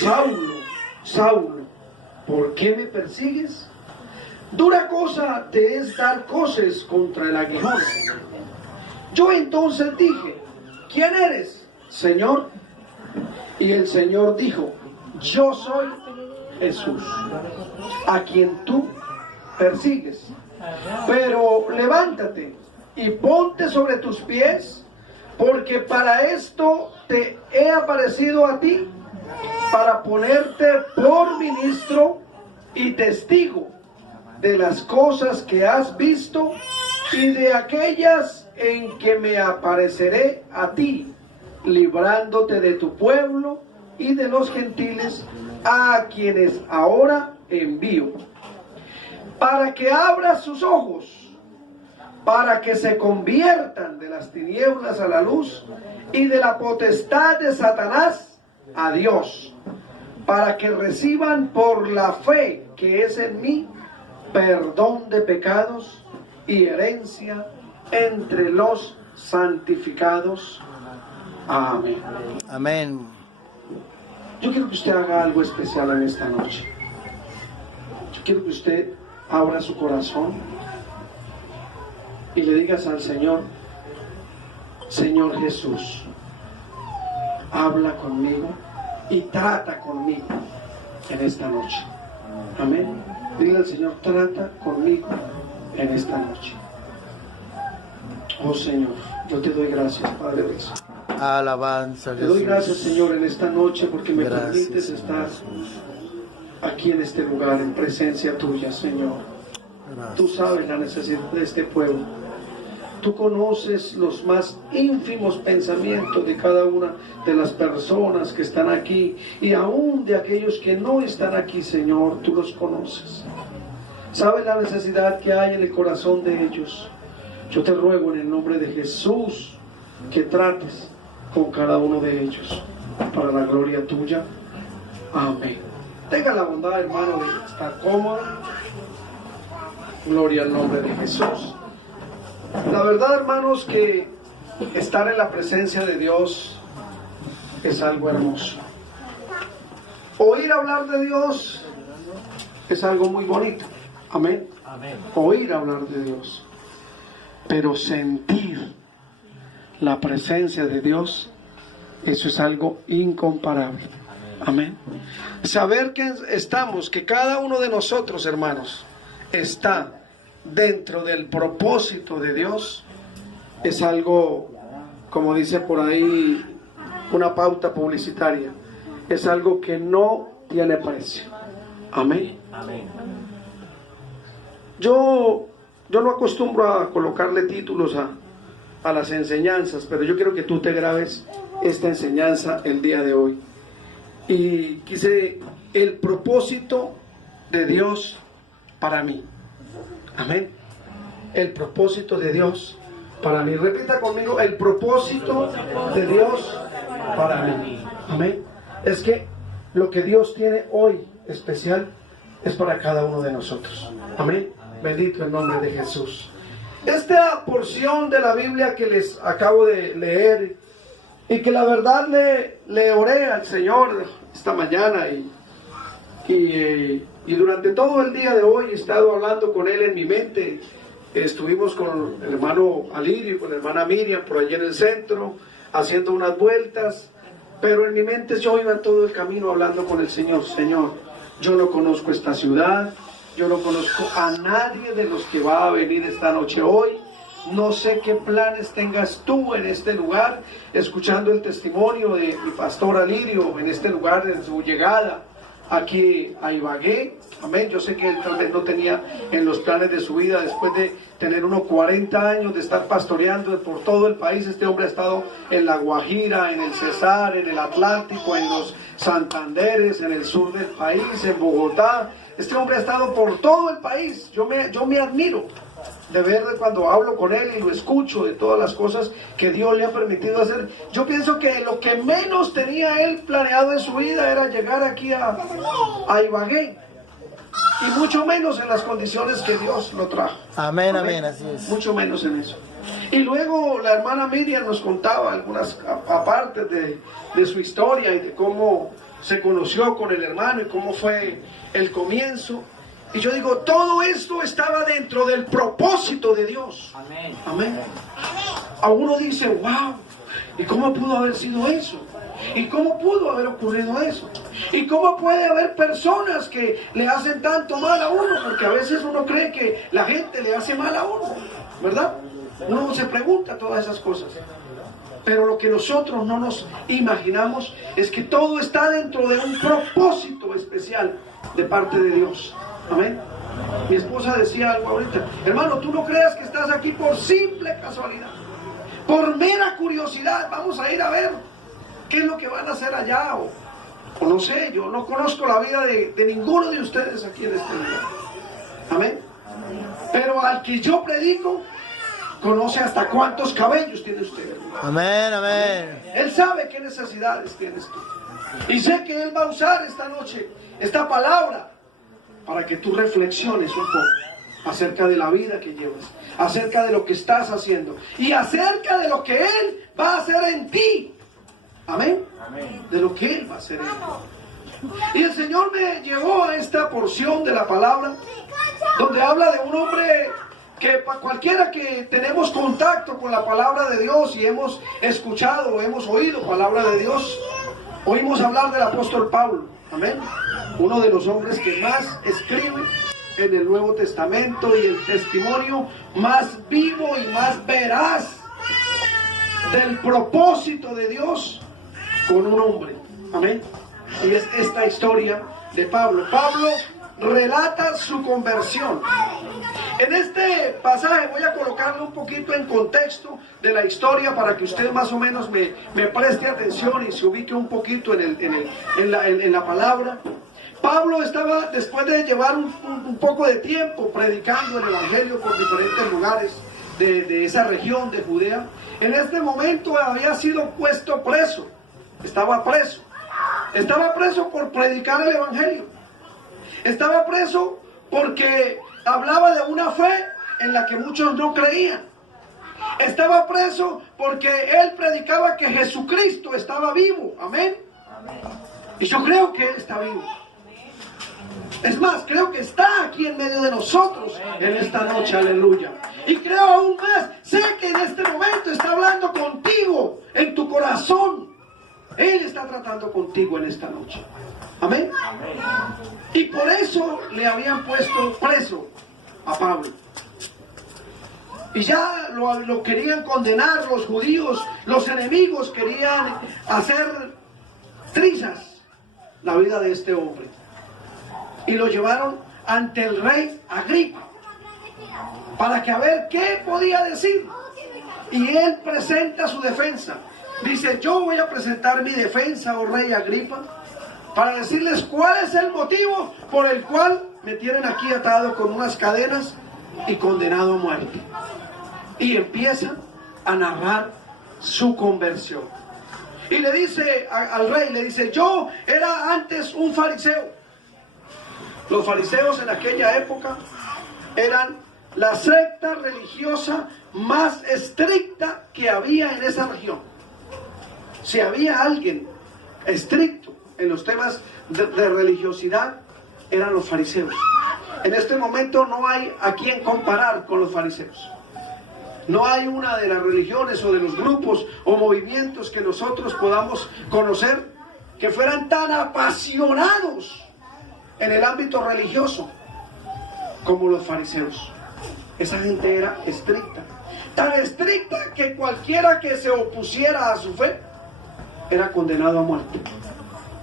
Saulo, Saulo, ¿por qué me persigues? Dura cosa te es dar coces contra el aguijón. Yo entonces dije, ¿quién eres, Señor? Y el Señor dijo, yo soy Jesús, a quien tú persigues. Pero levántate y ponte sobre tus pies, porque para esto te he aparecido a ti, para ponerte por ministro y testigo de las cosas que has visto y de aquellas en que me apareceré a ti, librándote de tu pueblo y de los gentiles, a quienes ahora envío, para que abras sus ojos, para que se conviertan de las tinieblas a la luz y de la potestad de Satanás a Dios, para que reciban por la fe que es en mí perdón de pecados y herencia entre los santificados. Amén. Amén. Yo quiero que usted haga algo especial en esta noche. Yo quiero que usted abra su corazón y le digas al Señor, Señor Jesús, habla conmigo y trata conmigo en esta noche. Amén. Dile al Señor, trata conmigo en esta noche. Oh Señor, yo te doy gracias, Padre de eso. Alabanza, Te doy gracias, Señor, en esta noche porque me Gracias, permites estar aquí en este lugar, en presencia tuya, Señor. Tú sabes la necesidad de este pueblo. Tú conoces los más ínfimos pensamientos de cada una de las personas que están aquí y aún de aquellos que no están aquí, Señor, tú los conoces. Sabes la necesidad que hay en el corazón de ellos. Yo te ruego en el nombre de Jesús que trates con cada uno de ellos para la gloria tuya. Amén. Tenga la bondad, hermano, de estar cómodo. Gloria al nombre de Jesús. La verdad, hermanos, que estar en la presencia de Dios es algo hermoso. Oír hablar de Dios es algo muy bonito. Amén. Oír hablar de Dios. Pero sentir la presencia de Dios, eso es algo incomparable. Amén. Saber que estamos, que cada uno de nosotros, hermanos, está dentro del propósito de Dios, es algo, como dice por ahí una pauta publicitaria, es algo que no tiene precio. Amén. Yo no acostumbro a colocarle títulos a las enseñanzas, pero yo quiero que tú te grabes esta enseñanza el día de hoy. Y quise el propósito de Dios para mí. Amén. El propósito de Dios para mí. Repita conmigo, el propósito de Dios para mí. Amén. Es que lo que Dios tiene hoy especial es para cada uno de nosotros. Amén. Bendito el nombre de Jesús. Esta porción de la Biblia que les acabo de leer y que la verdad le oré al Señor esta mañana y durante todo el día de hoy he estado hablando con Él en mi mente. Estuvimos con el hermano Alirio y con la hermana Miriam por allí en el centro haciendo unas vueltas, pero en mi mente yo iba todo el camino hablando con el Señor. Señor, yo no conozco esta ciudad, yo no conozco a nadie de los que va a venir esta noche hoy. No sé qué planes tengas tú en este lugar, escuchando el testimonio de mi pastor Alirio en este lugar, en su llegada aquí a Ibagué. Amén. Yo sé que él tal vez no tenía en los planes de su vida, después de tener unos 40 años de estar pastoreando por todo el país. Este hombre ha estado en La Guajira, en el Cesar, en el Atlántico, en los Santanderes, en el sur del país, en Bogotá. Este hombre ha estado por todo el país. Yo me admiro de ver cuando hablo con él y lo escucho de todas las cosas que Dios le ha permitido hacer. Yo pienso que lo que menos tenía él planeado en su vida era llegar aquí a Ibagué, y mucho menos en las condiciones que Dios lo trajo. Amén, amén, así es. Mucho menos en eso. Y luego la hermana Miriam nos contaba algunas apartes de su historia y de cómo se conoció con el hermano y cómo fue el comienzo. Y yo digo, todo esto estaba dentro del propósito de Dios. Amén. Amén. A uno dice, wow, ¿y cómo pudo haber sido eso? ¿Y cómo pudo haber ocurrido eso? ¿Y cómo puede haber personas que le hacen tanto mal a uno? Porque a veces uno cree que la gente le hace mal a uno, ¿verdad? Uno se pregunta todas esas cosas. Pero lo que nosotros no nos imaginamos es que todo está dentro de un propósito especial de parte de Dios. Amén. Mi esposa decía algo ahorita, hermano, tú no creas que estás aquí por simple casualidad, por mera curiosidad. Vamos a ir a ver qué es lo que van a hacer allá, o no sé, yo no conozco la vida de ninguno de ustedes aquí en este lugar. Amén. Pero al que yo predico, conoce hasta cuántos cabellos tiene usted. Amén, amén. Él sabe qué necesidades tienes tú. Y sé que Él va a usar esta noche esta palabra para que tú reflexiones un poco acerca de la vida que llevas, acerca de lo que estás haciendo y acerca de lo que Él va a hacer en ti. Amén. De lo que Él va a hacer en ti. Y el Señor me llevó a esta porción de la palabra donde habla de un hombre que cualquiera que tenemos contacto con la palabra de Dios y hemos escuchado o hemos oído palabra de Dios, oímos hablar del apóstol Pablo. Amén. Uno de los hombres que más escribe en el Nuevo Testamento y el testimonio más vivo y más veraz del propósito de Dios con un hombre. Amén. Y es esta historia de Pablo. Pablo relata su conversión. En este pasaje voy a colocarle un poquito en contexto de la historia para que usted más o menos me preste atención y se ubique un poquito en la palabra. Pablo estaba, después de llevar un poco de tiempo predicando el evangelio por diferentes lugares de esa región de Judea, en este momento había sido puesto preso. Estaba preso por predicar el evangelio. Estaba preso porque hablaba de una fe en la que muchos no creían. Estaba preso porque él predicaba que Jesucristo estaba vivo. Amén. Y yo creo que Él está vivo. Es más, creo que está aquí en medio de nosotros en esta noche. Aleluya. Y creo aún más, sé que en este momento está hablando contigo en tu corazón. Él está tratando contigo en esta noche. Amén. Y por eso le habían puesto preso a Pablo. Y ya lo querían condenar los judíos, los enemigos querían hacer trizas la vida de este hombre. Y lo llevaron ante el rey Agripa para que a ver qué podía decir. Y él presenta su defensa. Dice, yo voy a presentar mi defensa, oh rey Agripa, para decirles cuál es el motivo por el cual me tienen aquí atado con unas cadenas y condenado a muerte. Y empieza a narrar su conversión. Y le dice al rey, le dice, yo era antes un fariseo. Los fariseos en aquella época eran la secta religiosa más estricta que había en esa región. Si había alguien estricto en los temas de religiosidad, eran los fariseos. En este momento no hay a quien comparar con los fariseos. No hay una de las religiones o de los grupos o movimientos que nosotros podamos conocer que fueran tan apasionados en el ámbito religioso como los fariseos. Esa gente era estricta, tan estricta que cualquiera que se opusiera a su fe era condenado a muerte.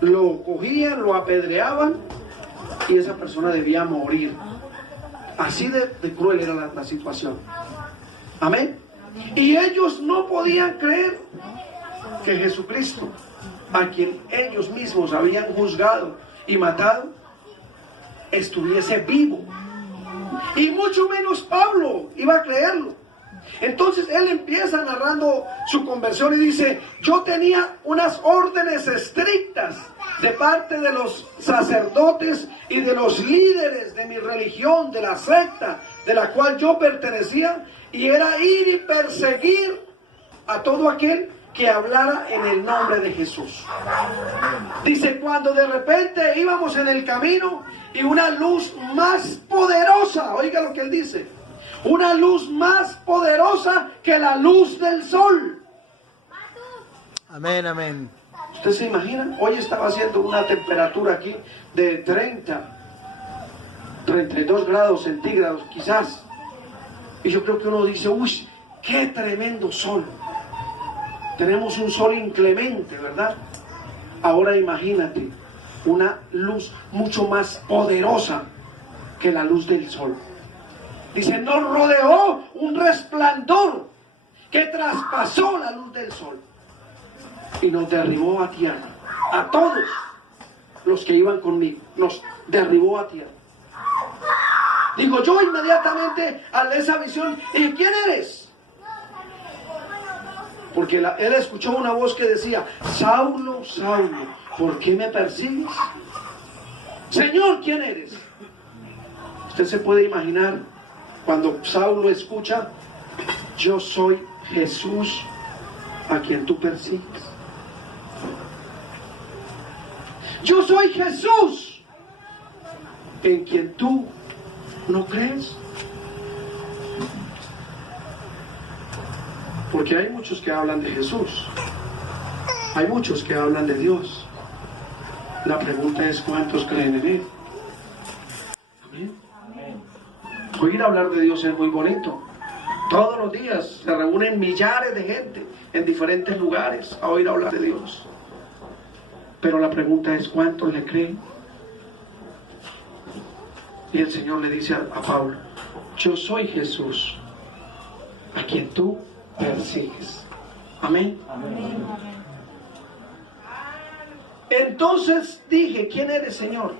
Lo cogían, lo apedreaban y esa persona debía morir. Así de cruel era la situación. Amén. Y ellos no podían creer que Jesucristo, a quien ellos mismos habían juzgado y matado, estuviese vivo. Y mucho menos Pablo iba a creerlo. Entonces él empieza narrando su conversión y dice, yo tenía unas órdenes estrictas de parte de los sacerdotes y de los líderes de mi religión, de la secta de la cual yo pertenecía, y era ir y perseguir a todo aquel que hablara en el nombre de Jesús. Dice, cuando de repente íbamos en el camino y una luz más poderosa, oiga lo que él dice, una luz más poderosa que la luz del sol. Amén, amén. ¿Usted se imagina? Hoy estaba haciendo una temperatura aquí de 32 grados centígrados quizás. Y yo creo que uno dice, uy, qué tremendo sol. Tenemos un sol inclemente, ¿verdad? Ahora imagínate una luz mucho más poderosa que la luz del sol. Dice, nos rodeó un resplandor que traspasó la luz del sol y nos derribó a tierra. A todos los que iban conmigo, nos derribó a tierra. Digo, yo inmediatamente al ver esa visión, dije, ¿quién eres? Porque él escuchó una voz que decía, Saulo, Saulo, ¿por qué me persigues? Señor, ¿quién eres? Usted se puede imaginar cuando Saulo escucha, yo soy Jesús a quien tú persigues. Yo soy Jesús en quien tú no crees. Porque hay muchos que hablan de Jesús, hay muchos que hablan de Dios. La pregunta es, ¿cuántos creen en Él? Amén. Oír hablar de Dios es muy bonito. Todos los días se reúnen millares de gente en diferentes lugares a oír hablar de Dios. Pero la pregunta es, ¿cuántos le creen? Y el Señor le dice a Pablo, yo soy Jesús, a quien tú persigues. Amén. Amén. Entonces dije, ¿quién eres, Señor?